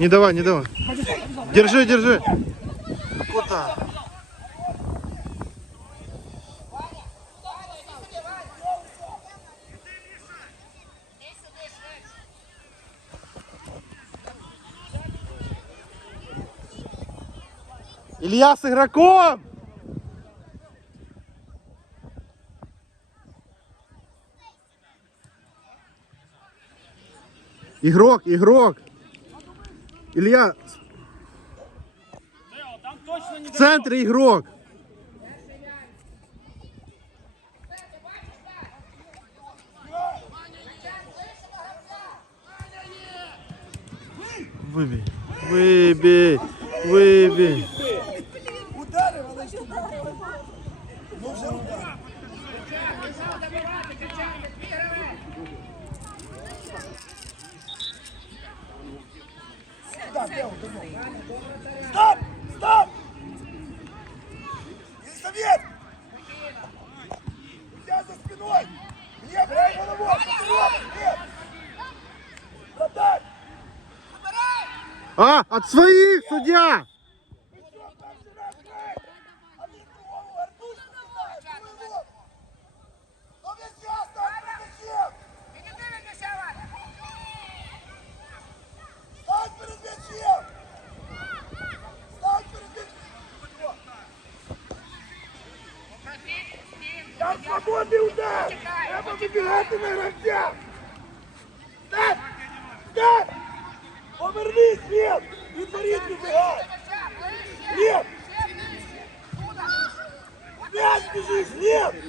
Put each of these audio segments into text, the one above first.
Не давай, не давай. Держи, держи. Куда? Илья с игроком! Игрок, игрок. Илья, в центре игрок. Выбей, выбей, выбей. Стоп! Стоп! Елизавет! Тебя за спиной! Не брай головой! Нет! Вратарь! А, от своих, судья! Треба вибігати на гравця! Став! Став! Повернись, Лев! Відворіть вибігай! Лев! М'яч біжиш, Лев! По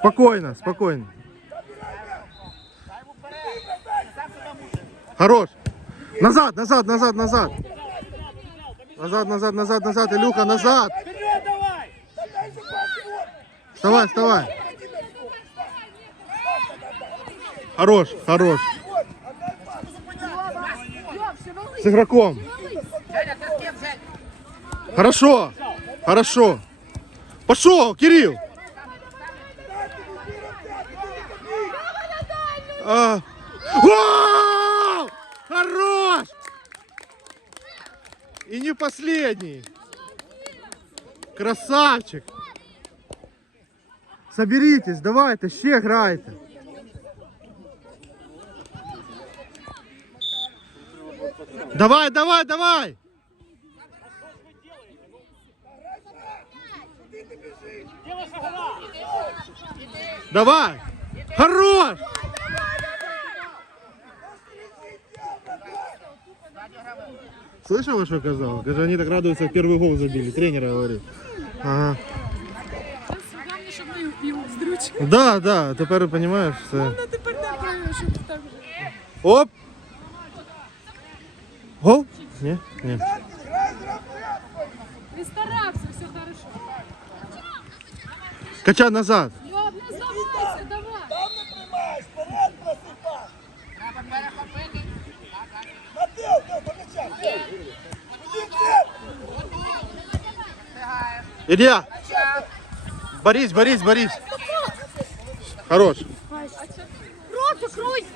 Спокойно, спокойно. Хорош. Назад, назад, назад, назад. Назад, назад, назад, назад. Илюха, назад. Вставай, вставай. Хорош, хорош. С игроком. Хорошо, хорошо. Пошел, Кирилл. Льова на дальній. А. Вау! Хорош! И не последний. Красавчик. Соберитесь, давайте, ще грайте. Давай, давай, давай! Давай! Хорош! Слышала, что сказал? Даже они так радуются, первый гол забили. Тренер говорит. Ага. Головне, щоб ми його здрючили. Да, да, тепер розумієш все. Ну тепер не правильно, щоб так вже. Оп! Гол? Ні? Ні. Він старався, все хорошо. Кача назад. Илья! Борис, Борис, Борис! Хорош! Рот закрой!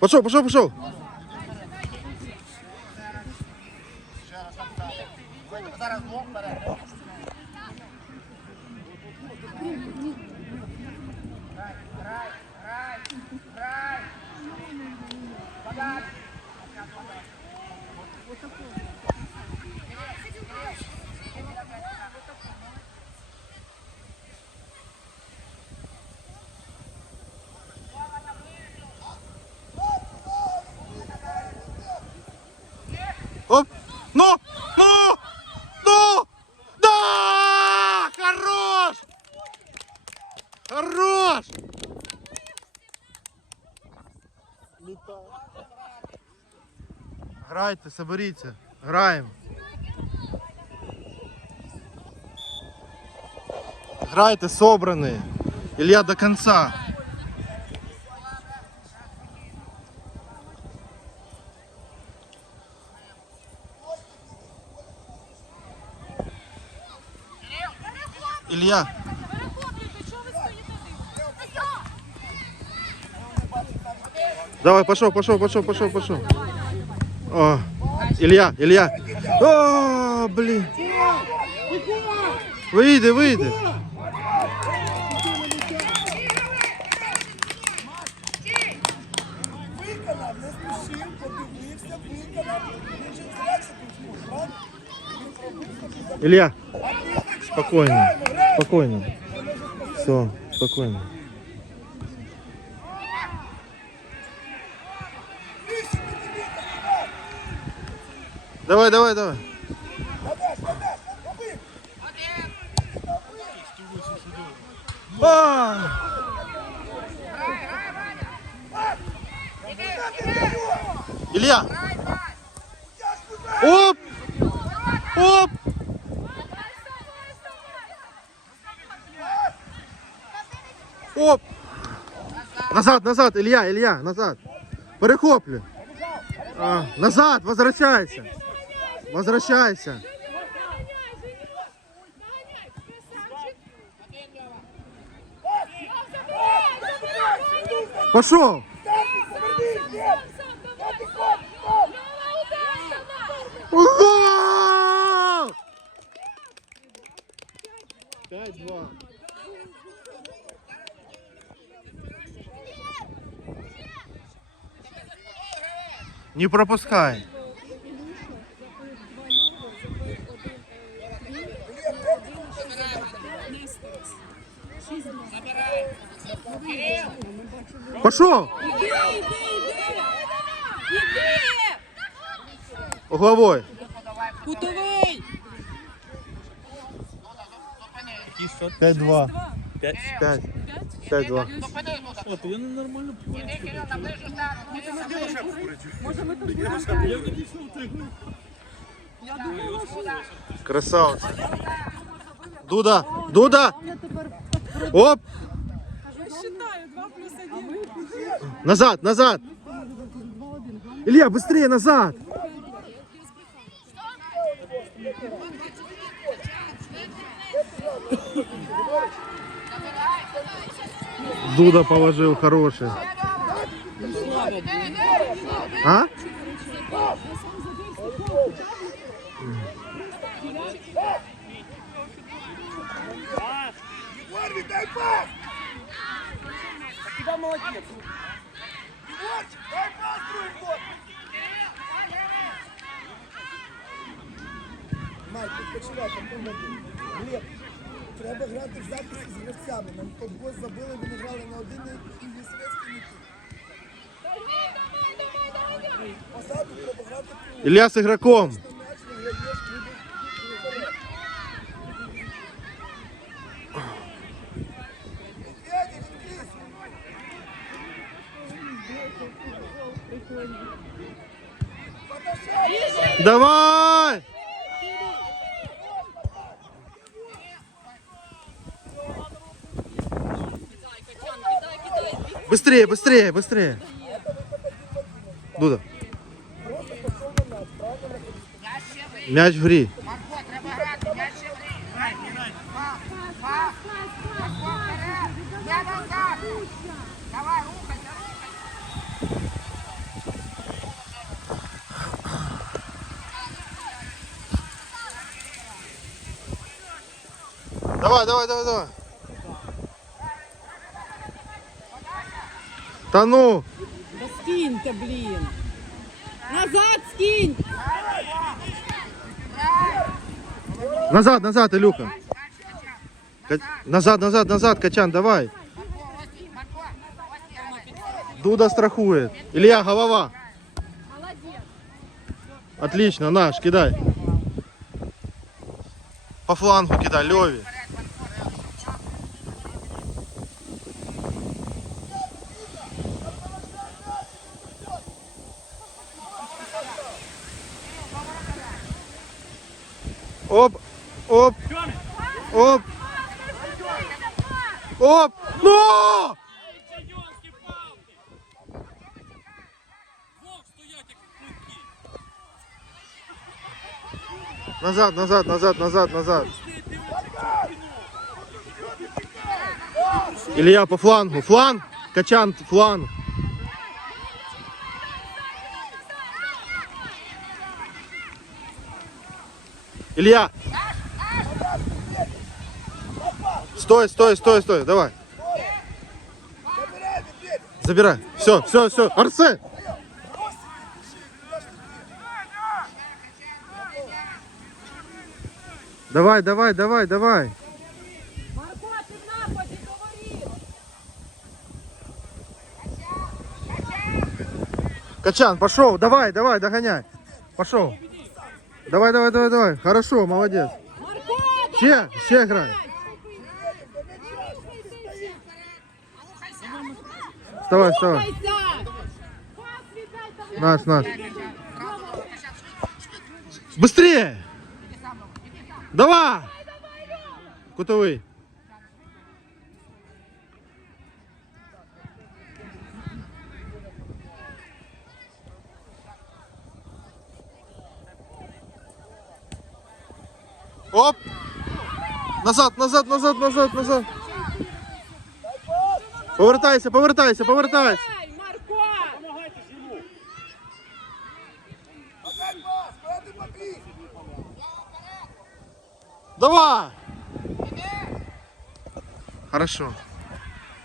Пошел, пошел, пошел! Зараз Оп! Ну! Ну! Ну! Да! Хорош! Хорош! Грайте, соберіться. Граємо. Грайте собрані. Илья до конца. Илья, Перехоплюйте, чого ви стоїте? давай, пошел, пошел, пошел, пошел, пошел. О, Илья, Илья. О, блин. Вийди, вийди. Виконав, не спішив, подивився, виконав. Він же зряче тут був, правда? Илья, спокойно, спокойно. Все, спокойно. Давай, давай, давай. А! Илья! Оп! Оп! Оп! Назад, назад, Илья, Илья, назад. Перехоплю. А, назад, возвращайся. Возвращайся. Пошел. Не пропускай. Пошел! Іди, іди, іди! Іди! Угловой. Кутовий! 5-2. П'ять. 5. 5-2. От, я нормально Може ми тут Красавец. Дуда, Дуда. Оп, считаю, 2 плюс 1. назад, назад. Илья, быстрее назад. Дуда положил хороший. А? Майк, відпочивай, там помоги. Глеб, треба грати в захисті з гравцями. Нам тут гол забили, вони грали на один і Вісовецький не тут. Позаду треба грати по Илья с игроком. м'яч, виграєш, ніби. Федя, відкрийся! Фотошоп! Давай! Быстрее, быстрее, быстрее. Дуда. Мяч в грі. Давай, давай, давай, давай. Та ну! Да скинь-то, блин! Назад скинь! Назад, назад, Илюха. Назад, назад, назад, Качан, давай. Дуда страхует. Илья, голова. Отлично, наш, кидай. По флангу кидай, Леві. Оп, оп, оп, оп, ну! Назад, назад, назад, назад, назад. Илья по флангу. Фланг. Качан, фланг. Илья. Стой, стой, стой, стой. Давай. Забирай. Все, все, все. Арсен. Давай, давай, давай, давай. Марко, ти в нападі, говори! Качан, пошел, давай, давай, догоняй. Пошел. Давай, давай, давай, давай. Хорошо, молодец. Ще, ще грай. Вставай, вставай. Наш, наш. Быстрее! Давай! Кутовый. Оп! Назад, назад, назад, назад, назад. Повертайся, повертайся, повертайся. Давай! Хорошо.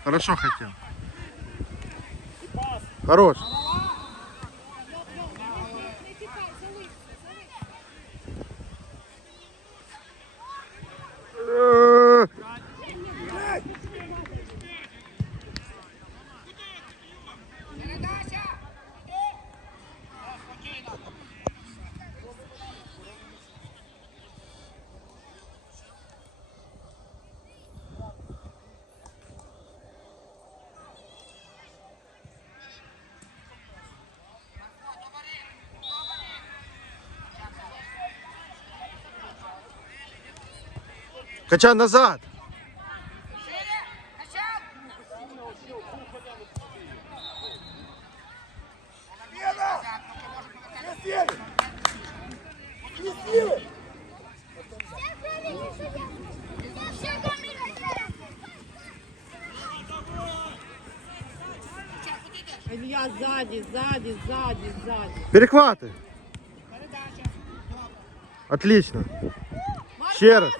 Хорошо хотел. Хорош. Качан назад. Илья сзади, сзади, сзади, сзади. Перехваты. Отлично. Марко, Ще раз.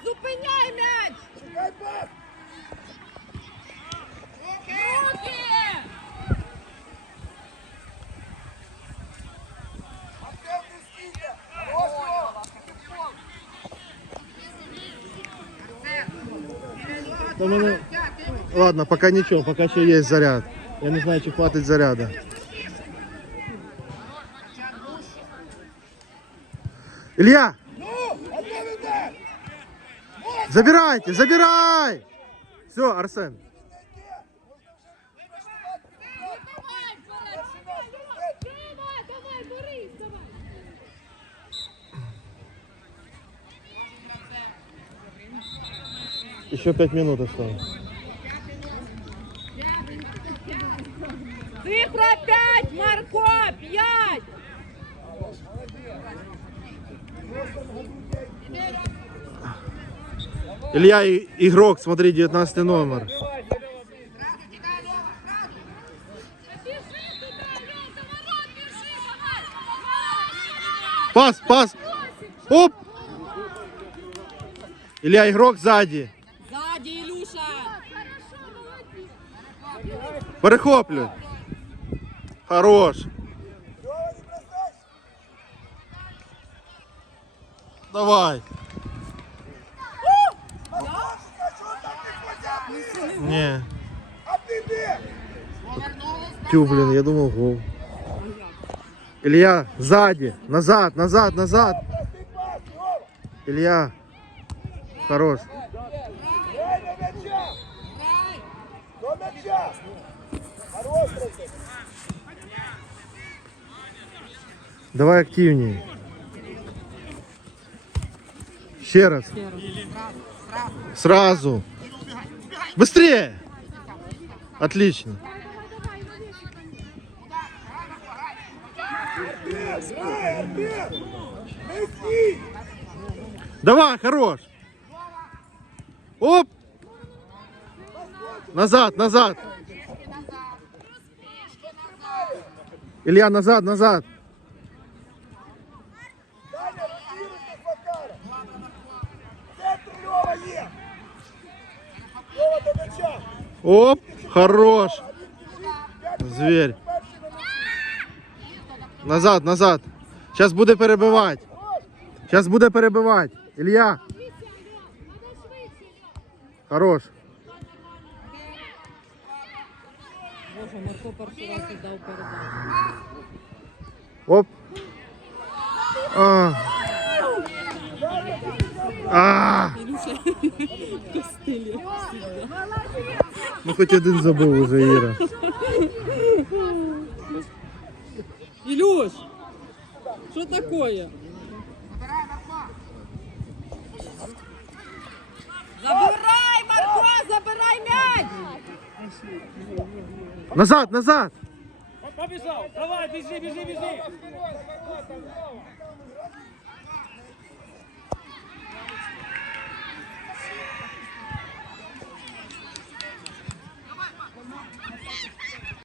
Ладно, пока ничего, пока еще есть заряд. Я не знаю, чи хватит заряда. Илья, забирайте, забирай! Все, Арсен. Еще пять минут осталось. Цифра 5, Марко, 5! Илья игрок, смотри, 19 номер. Пас, пас. Оп! Илья игрок сзади. Сзади, Илюша! Перехоплюй. Хорош. Давай. Не? Тю, блин, я думал гол. Илья, сзади. Назад, назад, назад. Илья. Хорош. Грай до м'яча. До м'яча. Хорош, Ростик. Давай активнее. Ще раз. Сразу. Быстрее. Отлично. Давай, хорош. Оп. Назад, назад. Илья, назад, назад. Оп, хорош. А він біжить. П'ять Зверь. перший на м'ячі. Назад, назад. Сейчас буде перебивати. Сейчас буде перебивати. Илья. Хорош. Боже, Марко перший раз віддав передачу. Оп. А. А. Ілюша в стилі. Ну хоч один забув уже Іра. Ілюш! Що таке? Забирай, Марко, забирай м'яч! Назад, назад. Побіжав! Давай, біжи, біжи, біжи!